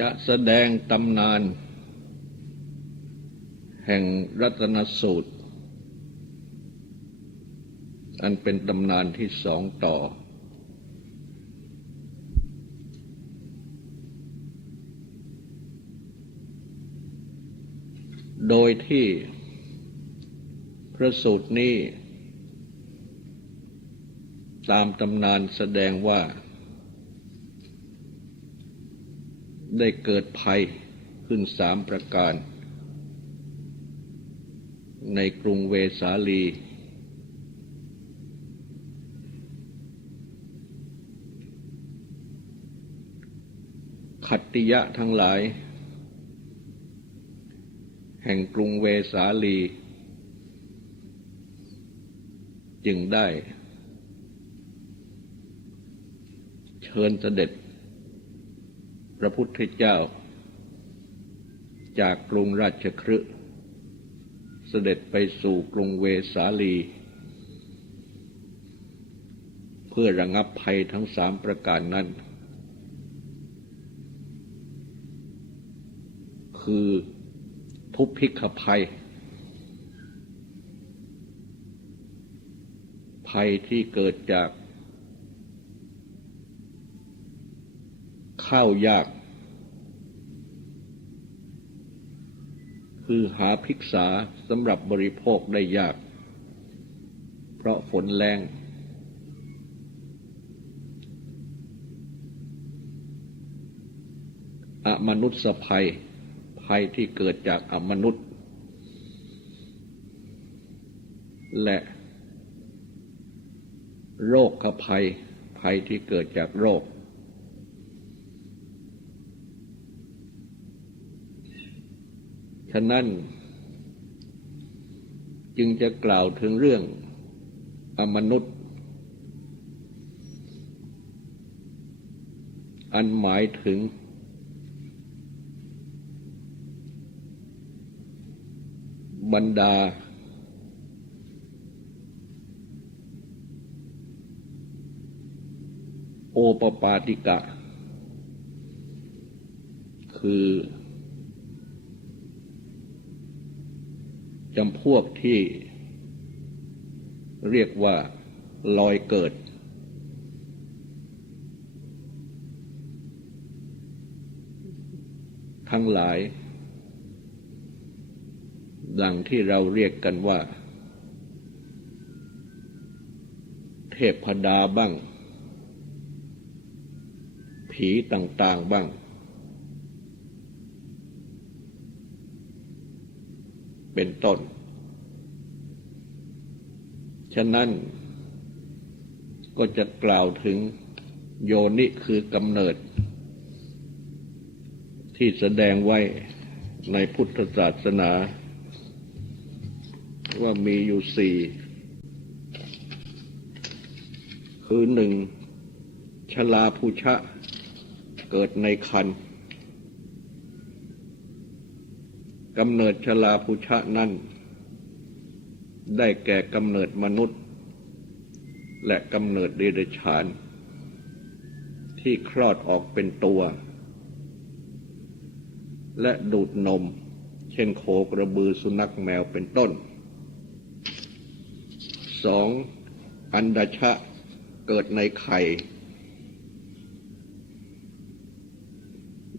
จะแสดงตำนาน แห่งรัตนสูตร อันเป็นตำนานที่สองต่อ โดยที่พระสูตรนี้ ตามตำนานแสดงว่า ได้เกิดภัยขึ้นสามประการ ในกรุงเวสาลี ขัตติยะทั้งหลาย แห่งกรุงเวสาลี จึงได้ เชิญเสด็จ พระพุทธเจ้า จากกรุงราชคฤห์เสด็จไปสู่กรุงเวสาลี เพื่อระงับภัยทั้งสามประการนั้น คือทุพพิกภัย ภัยที่เกิดจาก ข้าวยาก คือหาภิกษาสำหรับบริโภคได้ยาก เพราะฝนแรงอมนุษย์ภัย ภัยที่เกิดจากอมนุษย์ และโรคภัย ภัยที่เกิดจากโรค ฉะนั้น จึงจะกล่าวถึงเรื่องอมนุษย์ อันหมายถึง บรรดา โอปปาติกะ คือ จำพวกที่เรียกว่าลอยเกิด ทั้งหลาย ดังที่เราเรียกกันว่า เทพดาบ้าง ผีต่างๆบ้าง เป็นต้น ฉะนั้นก็จะกล่าวถึงโยนิคือกำเนิด ที่แสดงไว้ในพุทธศาสนา ว่ามีอยู่สี่คือหนึ่งชลาภูชะเกิดในคัน กำเนิดชลาภูชะนั้นได้แก่กำเนิดมนุษย์ และกำเนิดเดรัจฉาน ที่คลอดออกเป็นตัว และดูดนม เช่นโคกระบือสุนัขแมวเป็นต้นสองอันดชะเกิดในไข่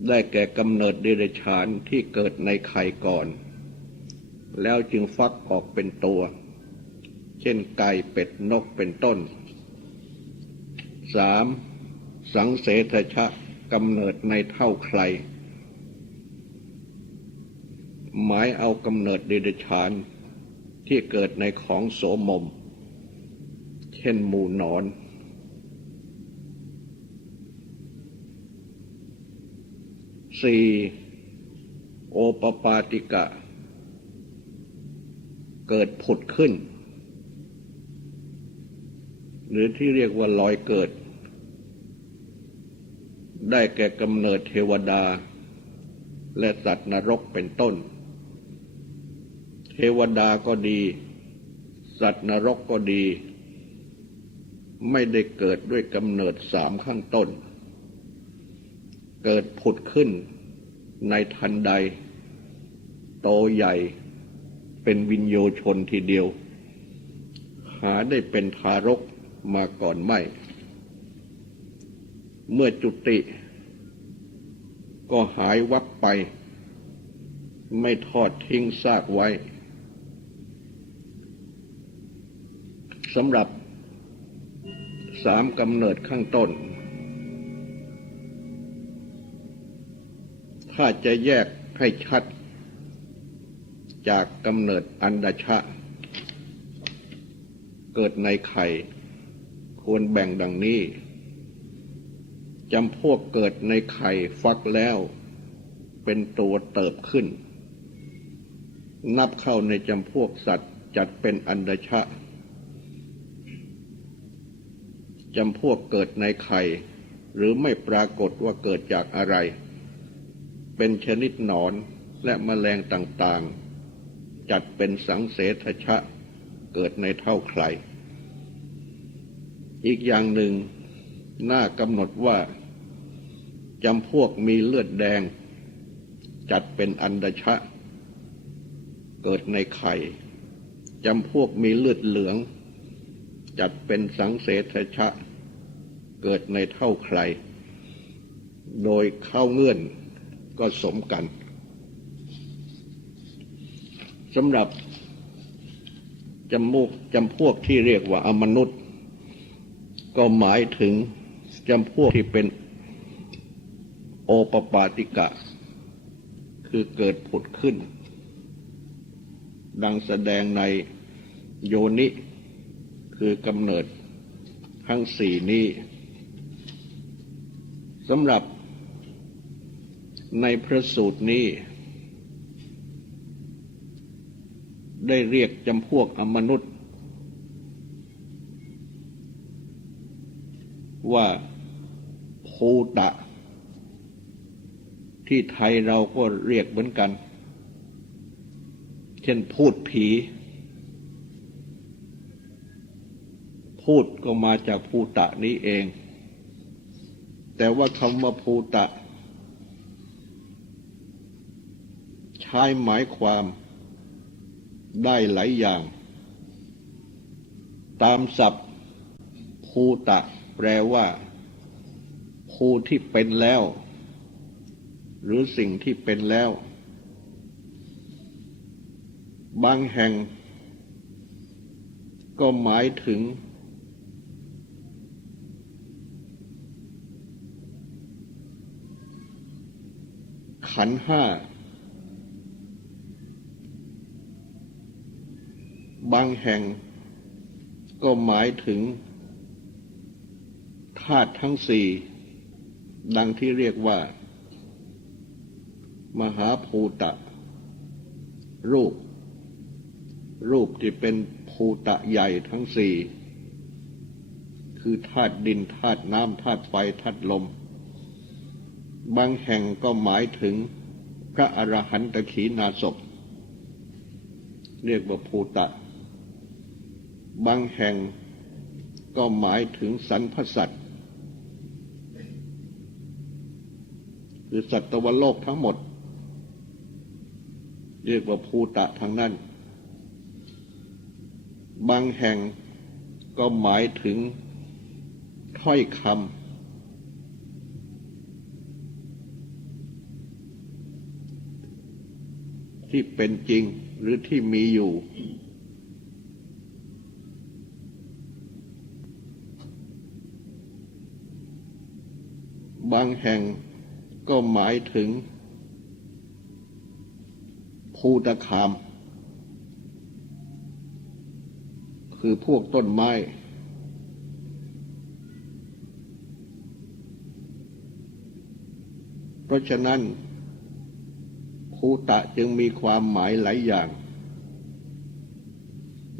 ได้แก่กำเนิดเดรัจฉานที่เกิดในไข่ก่อน แล้วจึงฟักออกเป็นตัว เช่นไก่เป็ดนกเป็นต้นสามสังเสทชะกำเนิดในเท่าใคร หมายเอากำเนิดเดรัจฉานที่เกิดในของโสมม เช่นหมูนอน สี่โอปปาติกะ เกิดผุดขึ้น หรือที่เรียกว่าลอยเกิด ได้แก่กำเนิดเทวดา และสัตว์นรกเป็นต้น เทวดาก็ดี สัตว์นรกก็ดี ไม่ได้เกิดด้วยกำเนิดสามข้างต้น เกิดผุดขึ้นในทันใด โตใหญ่เป็นวินโยชนทีเดียว หาได้เป็นทารกมาก่อนไม่ เมื่อจุติ ก็หายวับไป ไม่ทอดทิ้งซากไว้สำหรับสามกำเนิดข้างต้น ถ้าจะแยกให้ชัด จากกำเนิดอันดชะ เกิดในไข่ควรแบ่งดังนี้จำพวกเกิดในไข่ฟักแล้วเป็นตัวเติบขึ้น นับเข้าในจำพวกสัตว์จัดเป็นอันดชะจำพวกเกิดในไข่หรือไม่ปรากฏว่าเกิดจากอะไร เป็นชนิดหนอนและแมลงต่างๆ จัดเป็นสังเสทชะเกิดในเท่าใคร อีกอย่างหนึ่งน่ากำหนดว่าจำพวกมีเลือดแดง จัดเป็นอันดชะ เกิดในไข่จำพวกมีเลือดเหลือง จัดเป็นสังเสทชะ เกิดในเท่าใคร โดยเข้าเงื่อน ก็สมกันสำหรับจำมูกจำพวกที่เรียกว่าอมนุษย์ ก็หมายถึงจำพวกที่เป็นโอปปาติกะ คือเกิดผุดขึ้น ดังแสดงในโยนิ คือกำเนิดทั้งสี่นี้สำหรับ ในพระสูตรนี้ ได้เรียกจำพวกอมนุษย์ ว่าภูตะ ที่ไทยเราก็เรียกเหมือนกัน เช่นพูดผี พูดก็มาจากภูตะนี้เอง แต่ว่าคำว่าภูตะ ใช้หมายความได้หลายอย่าง ตามศัพท์ภูตะแปลว่าภูที่เป็นแล้ว หรือสิ่งที่เป็นแล้ว บางแห่ง ก็หมายถึง ขันห้า บางแห่งก็หมายถึงธาตุทั้งสี่ ดังที่เรียกว่า มหาภูตะ รูป รูปที่เป็นภูตะใหญ่ทั้งสี่ คือธาตุดินธาตุน้ำธาตุไฟธาตุลม บางแห่งก็หมายถึงพระอรหันตขีนาศพเรียกว่าภูตะ บางแห่งก็หมายถึงสรรพสัตว์คือสัตวโลกทั้งหมด เรียกว่าภูตะทั้งนั้น บางแห่งก็หมายถึงถ้อยคำที่เป็นจริงหรือที่มีอยู่ บางแห่งก็หมายถึง ภูตะคาม คือพวกต้นไม้ เพราะฉะนั้นภูตะจึงมีความหมายหลายอย่าง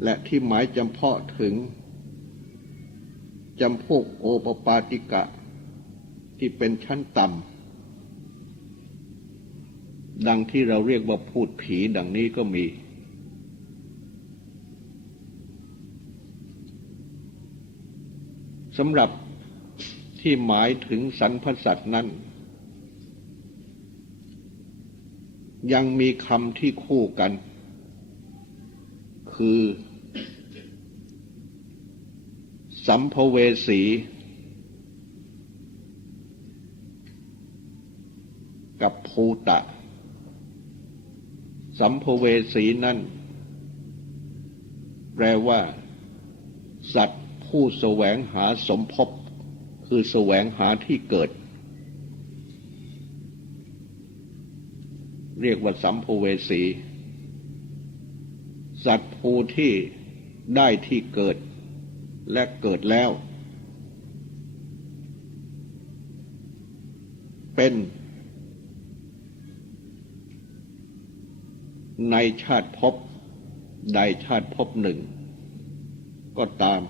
และที่หมายจำเพาะถึงจำพวกโอปปาติกะ ที่เป็นชั้นต่ำดังที่เราเรียกว่าพูดผีดังนี้ก็มี สำหรับที่หมายถึงสรรพสัตว์นั้น ยังมีคำที่คู่กัน คือ สัมภเวสี กับ ภูตะ สัมภเวสีนั่น แปลว่า สัตว์ผู้แสวงหาสมภพคือแสวงหาที่เกิด เรียกว่าสัมภเวสี สัตว์ผู้ที่ได้ที่เกิด และเกิดแล้ว เป็น ในชาติภพใดชาติภพหนึ่ง ก็ตาม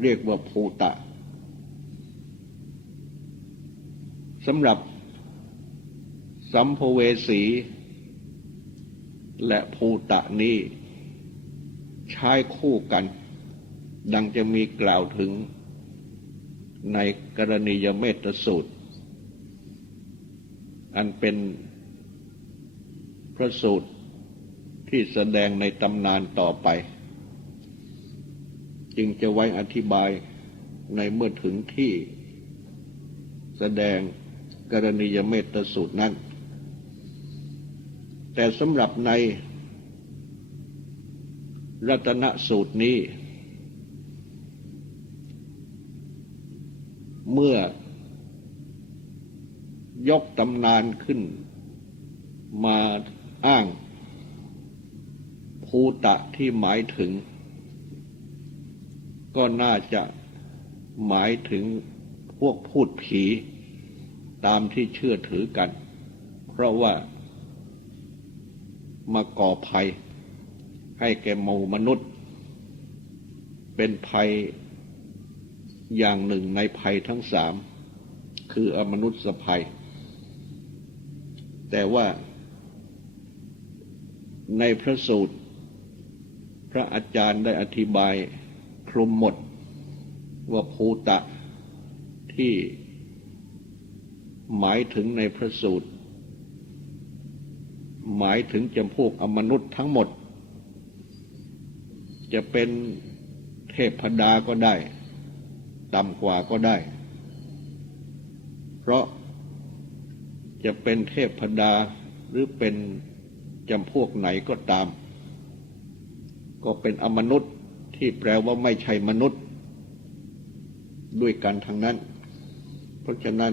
เรียกว่าภูตะสำหรับสัมภเวสี และภูตะนี้ใช้คู่กัน ดังจะมีกล่าวถึงในกรณียเมตสูตร อันเป็น พระสูตรที่แสดงในตำนานต่อไป จึงจะไว้อธิบายในเมื่อถึงที่แสดงกรณียเมตสูตรนั้น แต่สำหรับในรัตนสูตรนี้ เมื่อยกตำนานขึ้นมา อ้าง ภูตะที่หมายถึง ก็น่าจะหมายถึงพวกพูดผีตามที่เชื่อถือกัน เพราะว่ามาก่อภัย ให้แก่หมู่มนุษย์ เป็นภัยอย่างหนึ่งในภัยทั้งสาม คืออมนุษย์ภัย แต่ว่า ในพระสูตร พระอาจารย์ได้อธิบายคลุมหมดว่าภูตะที่หมายถึงในพระสูตร หมายถึงจำพวกอมนุษย์ทั้งหมด จะเป็นเทพดาก็ได้ ต่ำกว่าก็ได้ เพราะจะเป็นเทพดาหรือเป็น จำพวกไหนก็ตาม ก็เป็นอมนุษย์ที่แปลว่าไม่ใช่มนุษย์ ด้วยกันทั้งนั้น เพราะฉะนั้น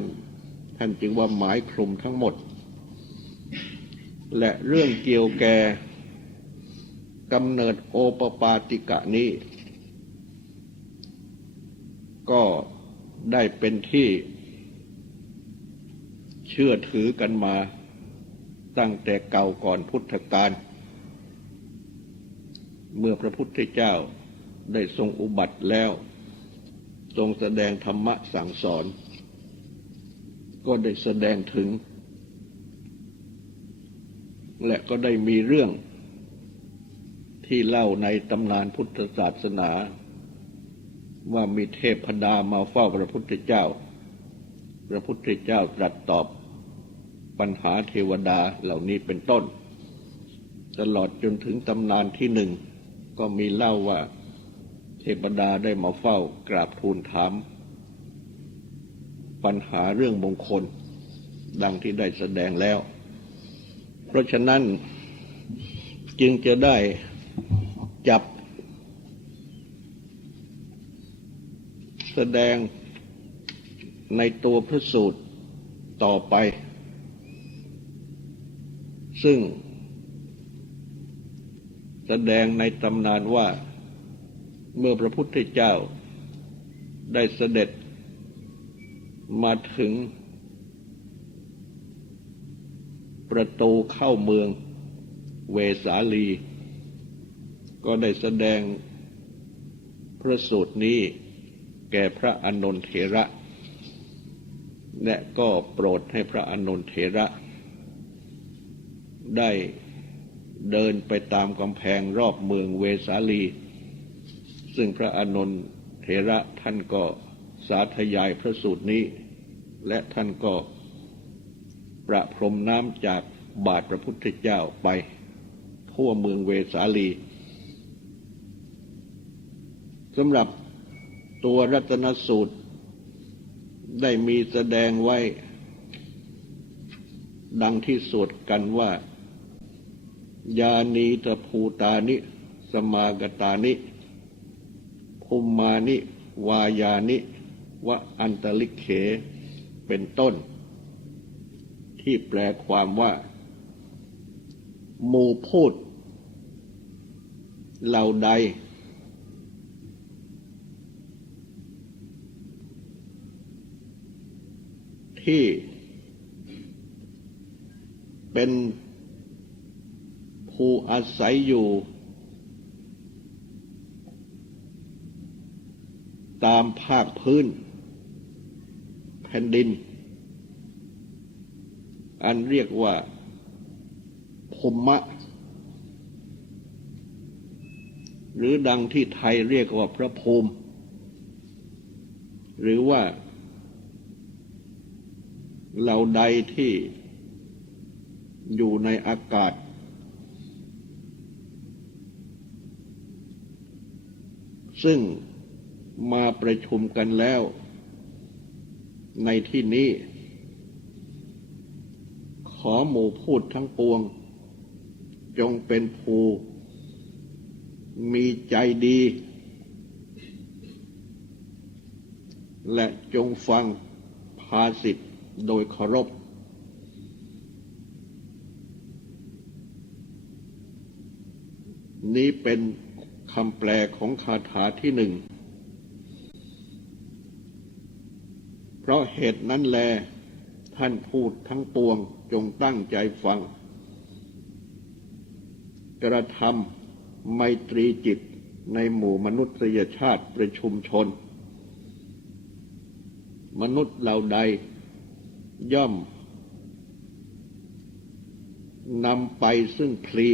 ท่านจึงว่าหมายคลุมทั้งหมด และเรื่องเกี่ยวแก่กำเนิดโอปปาติกะนี้ ก็ได้เป็นที่เชื่อถือกันมา ตั้งแต่เก่าก่อนพุทธกาลเมื่อพระพุทธเจ้าได้ทรงอุบัติแล้ว ทรงแสดงธรรมะสั่งสอน ก็ได้แสดงถึง และก็ได้มีเรื่องที่เล่าในตำนานพุทธศาสนา ว่ามีเทพดามาเฝ้าพระพุทธเจ้า พระพุทธเจ้าตรัสตอบ ปัญหาเทวดาเหล่านี้เป็นต้น ตลอดจนถึงตำนานที่หนึ่ง ก็มีเล่าว่าเทพดาได้มาเฝ้ากราบทูลถาม ปัญหาเรื่องมงคล ดังที่ได้แสดงแล้ว เพราะฉะนั้นจึงจะได้จับ แสดงในตัวพระสูตรต่อไป ซึ่ง แสดงในตำนานว่า เมื่อพระพุทธเจ้าได้เสด็จมาถึง ประตูเข้าเมืองเวสาลี ก็ได้แสดงพระสูตรนี้แก่พระอนนทเถระ และก็โปรดให้พระอนนทเถระ ได้เดินไปตามกำแพงรอบเมืองเวสาลี ซึ่งพระอนนทเถระท่านก็สาธยายพระสูตรนี้ และท่านก็ประพรมน้ำจากบาทพระพุทธเจ้าไปทั่วเมืองเวสาลีสำหรับตัวรัตนสูตรได้มีแสดงไว้ ดังที่สวดกันว่า ยานีตภูตานิ สมากตานิภูมมานิ วายานิ วะอันตลิกเข เป็นต้น ที่แปลความว่าหมู่พูดเหล่าใด ที่เป็น ผู้อาศัยอยู่ ตามภาคพื้น แผ่นดิน อันเรียกว่าภูมะ หรือดังที่ไทยเรียกว่าพระภูมิ หรือว่าเหล่าใดที่อยู่ในอากาศ ซึ่งมาประชุมกันแล้ว ในที่นี้ ขอหมู่พูดทั้งปวง จงเป็นภูมีใจดี และจงฟังภาสิทธ์โดยเคารพนี้เป็น คำแปลของคาถาที่หนึ่ง เพราะเหตุนั้นแล ท่านพูดทั้งปวงจงตั้งใจฟัง กระทำไมตรีจิตในหมู่มนุษยชาติประชุมชน มนุษย์เหล่าใดย่อมนำไปซึ่งพลี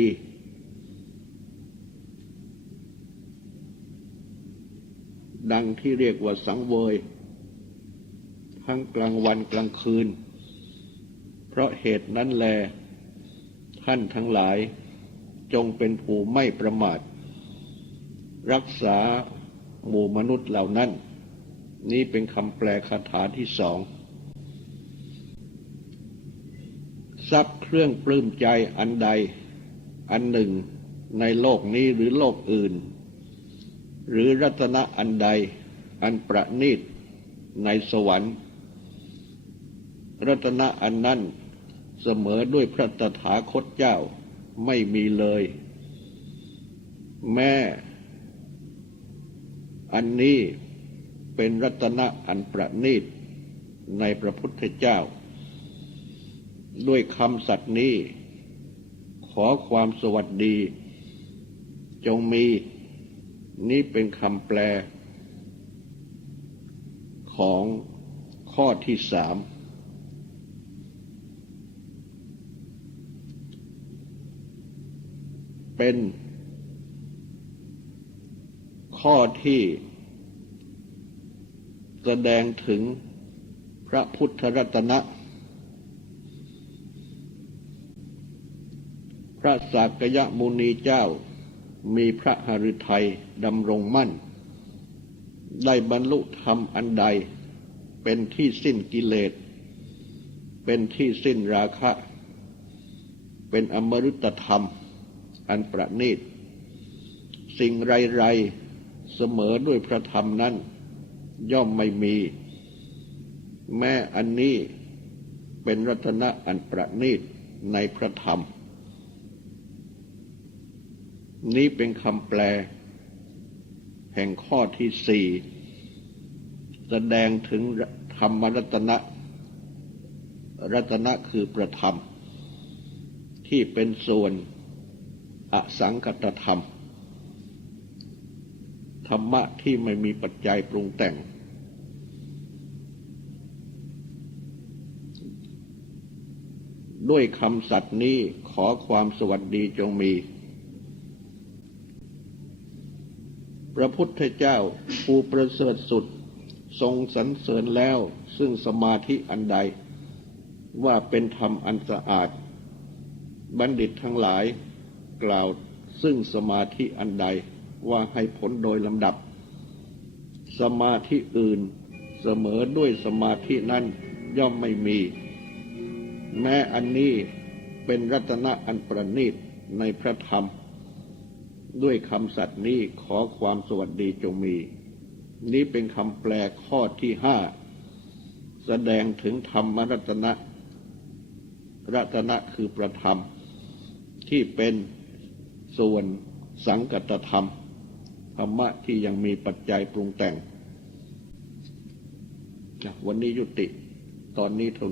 ดังที่เรียกว่าสังเวย ทั้งกลางวันกลางคืน เพราะเหตุนั้นแล ท่านทั้งหลายจงเป็นผู้ไม่ประมาท รักษาหมู่มนุษย์เหล่านั้น นี้เป็นคำแปลคาถาที่สองทรัพย์เครื่องปลื้มใจอันใดอันหนึ่งในโลกนี้หรือโลกอื่น หรือรัตนะอันใดอันประณีตในสวรรค์ รัตนะอันนั้นเสมอด้วยพระตถาคตเจ้าไม่มีเลย แม่ อันนี้เป็นรัตนะอันประณีตในพระพุทธเจ้า ด้วยคำสัตย์นี้ ขอความสวัสดี จงมี นี่เป็นคำแปล ของข้อที่สามเป็น ข้อที่แสดงถึงพระพุทธรัตนะ พระสากยมุนีเจ้า มีพระหฤทัยดำรงมั่น ได้บรรลุธรรมอันใด เป็นที่สิ้นกิเลส เป็นที่สิ้นราคะ เป็นอมฤตธรรม อันประณีต สิ่งไรๆเสมอด้วยพระธรรมนั้น ย่อมไม่มี แม้อันนี้เป็นรัตนะอันประณีตในพระธรรม นี้เป็นคำแปล แห่งข้อที่สี่แสดงถึงธรรมรัตนะ รัตนะคือประธรรม ที่เป็นส่วนอสังคตธรรม ธรรมะที่ไม่มีปัจจัยปรุงแต่ง ด้วยคำสัตย์นี้ขอความสวัสดีจงมี พระพุทธเจ้าผู้ประเสริฐสุด ทรงสรรเสริญแล้ว ซึ่งสมาธิอันใด ว่าเป็นธรรมอันสะอาด บัณฑิตทั้งหลายกล่าวซึ่งสมาธิอันใดว่าให้ผลโดยลำดับ สมาธิอื่นเสมอด้วยสมาธินั้นย่อมไม่มี แม้อันนี้เป็นรัตนะอันประณีตในพระธรรม ด้วยคำสัตย์นี้ขอความสวัสดีจงมี นี้เป็นคำแปลข้อที่ห้าแสดงถึงธรรมรัตนะ รัตนะคือประธรรม ที่เป็นส่วนสังกัตธรรม ธรรมะที่ยังมีปัจจัยปรุงแต่ง วันนี้ยุติตอนนี้เท่า